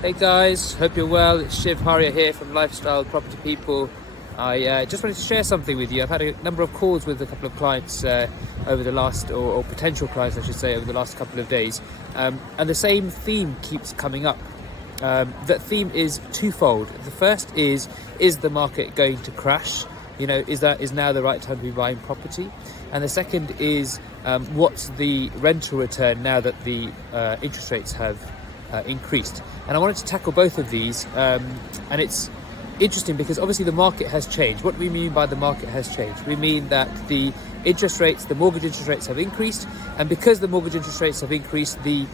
Hey guys, hope you're well. It's Shiv Haria here from Lifestyle Property People. I just wanted to share something with you. I've had a number of calls with a couple of clients over the last, or potential clients I should say, over the last couple of days. And the same theme keeps coming up. That theme is twofold. The first is the market going to crash? You know, is now the right time to be buying property? And the second is what's the rental return now that the interest rates have increased? And I wanted to tackle both of these, and it's interesting because obviously the market has changed. What do we mean by the market has changed? We mean that the interest rates, the mortgage interest rates have increased, and because the mortgage interest rates have increased, the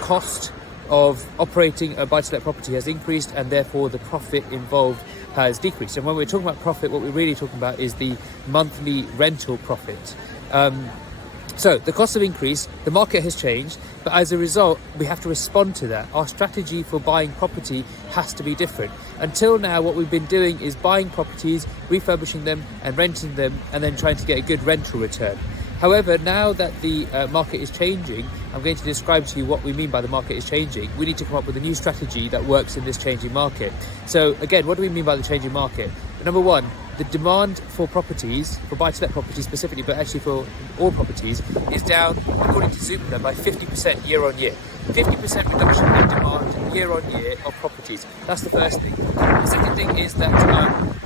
cost of operating a buy-to-let property has increased, and therefore the profit involved has decreased. And when we're talking about profit, what we're really talking about is the monthly rental profit. So the costs have increased, the market has changed, but as a result, we have to respond to that. Our strategy for buying property has to be different. Until now, what we've been doing is buying properties, refurbishing them and renting them, and then trying to get a good rental return. However, now that the market is changing, I'm going to describe to you what we mean by the market is changing. We need to come up with a new strategy that works in this changing market. So again, what do we mean by the changing market? Number one, the demand for properties, for buy-to-let properties specifically, but actually for all properties, is down, according to Zoopla, by 50% year on year. 50% reduction in demand year on year of properties. That's the first thing. The second thing is that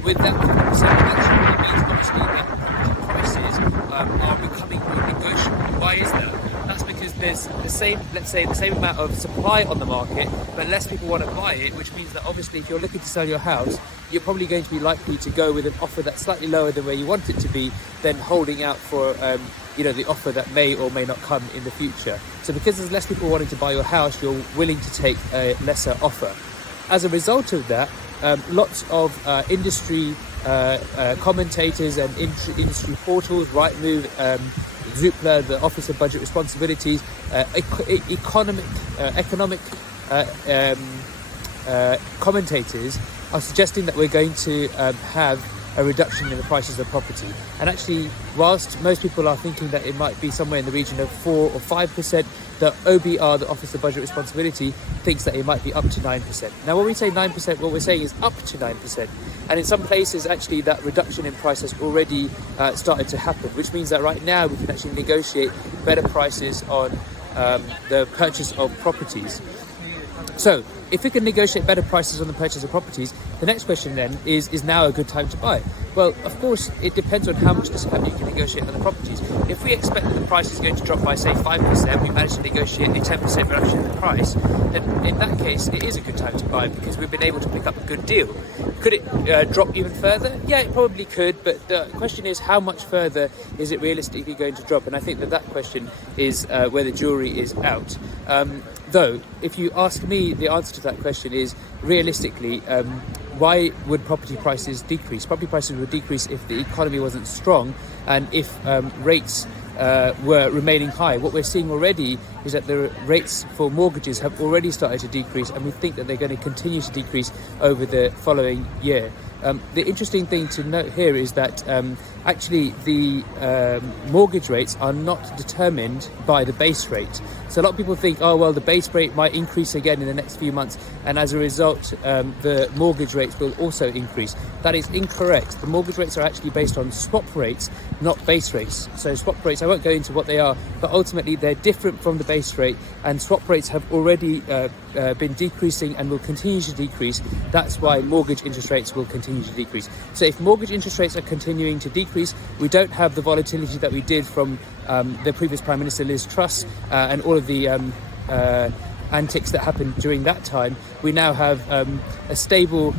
with that 50% reduction, it means obviously that property prices are becoming more negotiable. Why is that? That's because there's the same amount of supply on the market, but less people want to buy it, which means that obviously if you're looking to sell your house, you're probably going to be likely to go with an offer that's slightly lower than where you want it to be, than holding out for the offer that may or may not come in the future. So because there's less people wanting to buy your house, you're willing to take a lesser offer. As a result of that, lots of industry commentators and industry portals, Rightmove, Zoopla, the Office of Budget Responsibilities, economic commentators are suggesting that we're going to have a reduction in the prices of property. And actually, whilst most people are thinking that it might be somewhere in the region of 4 or 5%, the OBR, the Office of Budget Responsibility, thinks that it might be up to 9%. Now, when we say 9%, what we're saying is up to 9%. And in some places, actually, that reduction in price has already started to happen, which means that right now we can actually negotiate better prices on the purchase of properties. So, if we can negotiate better prices on the purchase of properties, the next question then is now a good time to buy? Well, of course, it depends on how much discount you can negotiate on the properties. If we expect that the price is going to drop by, say, 5%, we manage to negotiate a 10% reduction in the price, then in that case, it is a good time to buy because we've been able to pick up a good deal. Could it drop even further? Yeah, it probably could, but the question is how much further is it realistically going to drop? And I think that question is where the jury is out. Though, if you ask me, the answer to that question is, realistically, why would property prices decrease? Property prices would decrease if the economy wasn't strong and if rates were remaining high. What we're seeing already is that the rates for mortgages have already started to decrease, and we think that they're going to continue to decrease over the following year. The interesting thing to note here is that actually the mortgage rates are not determined by the base rate. So a lot of people think, oh, well, the base rate might increase again in the next few months, and as a result, the mortgage rates will also increase. That is incorrect. The mortgage rates are actually based on swap rates, not base rates. So swap rates, I won't go into what they are, but ultimately they're different from the base rate, and swap rates have already been decreasing and will continue to decrease. That's why mortgage interest rates will continue to decrease. So if mortgage interest rates are continuing to decrease, we don't have the volatility that we did from the previous Prime Minister Liz Truss and all of the antics that happened during that time. We now have a stable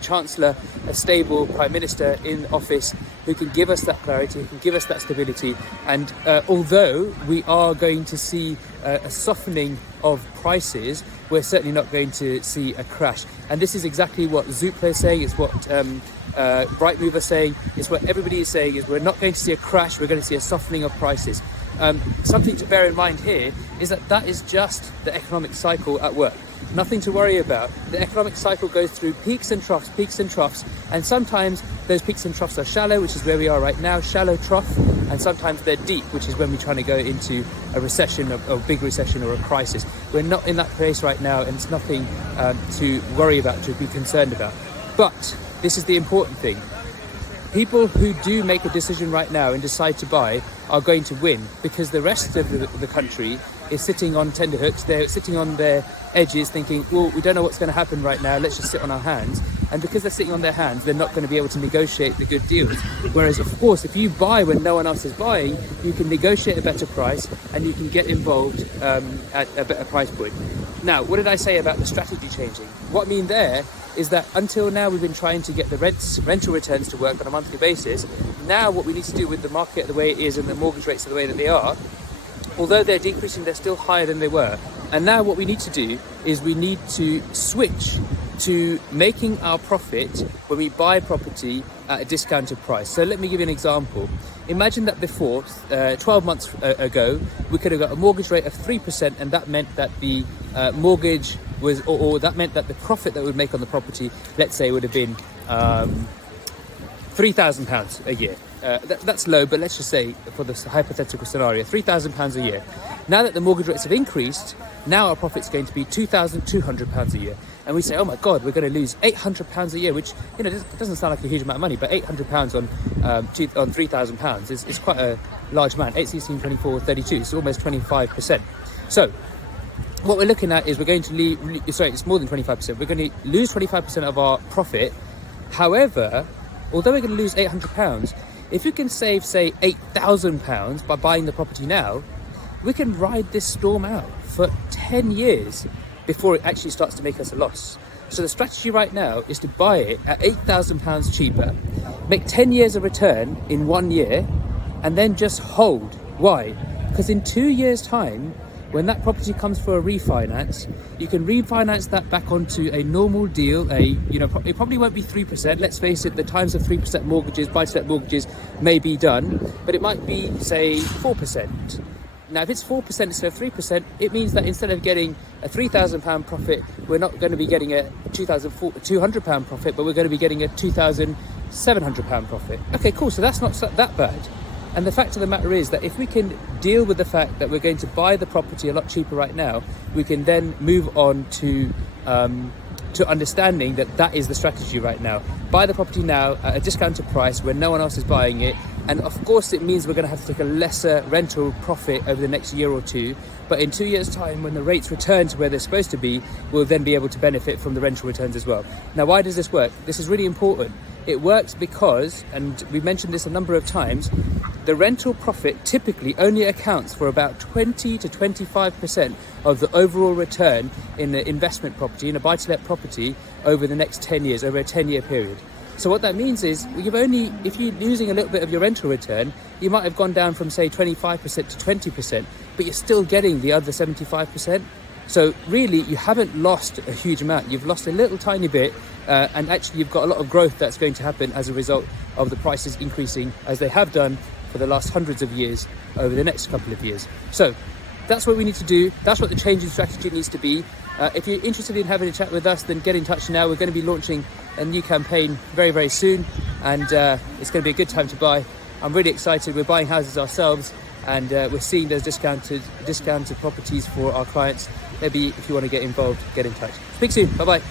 Chancellor, a stable Prime Minister in office who can give us that clarity, who can give us that stability. And although we are going to see a softening of prices, we're certainly not going to see a crash. And this is exactly what Zoopla is saying, it's what Rightmove are saying, it's what everybody is saying, is we're not going to see a crash, we're going to see a softening of prices. something to bear in mind here is that is just the economic cycle at work. Nothing to worry about. The economic cycle goes through peaks and troughs, and sometimes those peaks and troughs are shallow, which is where we are right now, shallow trough, and sometimes they're deep, which is when we're trying to go into a recession, a big recession or a crisis. We're not in that place right now, and it's nothing to worry about, to be concerned about. But this is the important thing. People who do make a decision right now and decide to buy are going to win, because the rest of the country is sitting on tenterhooks. They're sitting on their edges thinking, well, we don't know what's going to happen right now, let's just sit on our hands. And because they're sitting on their hands, they're not going to be able to negotiate the good deals. Whereas, of course, if you buy when no one else is buying, you can negotiate a better price and you can get involved at a better price point. Now, what did I say about the strategy changing? What I mean there is that until now we've been trying to get the rental returns to work on a monthly basis. Now what we need to do with the market the way it is and the mortgage rates the way that they are, although they're decreasing, they're still higher than they were. And now what we need to do is we need to switch to making our profit when we buy property at a discounted price. So let me give you an example. Imagine that before, 12 months ago, we could have got a mortgage rate of 3%, and that meant that the mortgage was, or that meant that the profit that we would make on the property, let's say, would have been £3,000 a year. That's low, but let's just say, for this hypothetical scenario, £3,000 a year. Now that the mortgage rates have increased, now our profit's going to be £2,200 a year. And we say, oh my God, we're going to lose £800 a year, which, you know, it doesn't sound like a huge amount of money, but £800 on £3,000 is quite a large amount. 8, 16, 24, 32, it's almost 25%. So what we're looking at is we're going to it's more than 25%. We're going to lose 25% of our profit. However, although we're going to lose £800, if we can save, say, £8,000 by buying the property now, we can ride this storm out for 10 years before it actually starts to make us a loss. So the strategy right now is to buy it at £8,000 cheaper, make 10 years of return in 1 year, and then just hold. Why? Because in 2 years' time, when that property comes for a refinance, you can refinance that back onto a normal deal. It probably won't be 3%. Let's face it, the times of 3% mortgages, buy-to-let mortgages may be done, but it might be, say, 4%. Now, if it's 4% instead of 3%, it means that instead of getting a £3,000 profit, we're not going to be getting a £2,200 profit, but we're going to be getting a £2,700 profit. Okay, cool. So that's not that bad. And the fact of the matter is that if we can deal with the fact that we're going to buy the property a lot cheaper right now, we can then move on to understanding that is the strategy right now. Buy the property now at a discounted price when no one else is buying it. And of course it means we're going to have to take a lesser rental profit over the next year or two. But in 2 years' time, when the rates return to where they're supposed to be, we'll then be able to benefit from the rental returns as well. Now, why does this work? This is really important. It works because, and we've mentioned this a number of times, the rental profit typically only accounts for about 20 to 25% of the overall return in the investment property, in a buy-to-let property, over the next 10 years, over a 10-year period. So what that means is, if you're losing a little bit of your rental return, you might have gone down from, say, 25% to 20%, but you're still getting the other 75%. So really, you haven't lost a huge amount. You've lost a little tiny bit, and actually you've got a lot of growth that's going to happen as a result of the prices increasing, as they have done for the last hundreds of years, over the next couple of years. So that's what we need to do. That's what the change in strategy needs to be. If you're interested in having a chat with us, then get in touch now. We're going to be launching a new campaign very, very soon, and it's going to be a good time to buy. I'm really excited. We're buying houses ourselves, and we're seeing those discounted properties for our clients. Maybe if you want to get involved, get in touch. Speak soon. Bye-bye.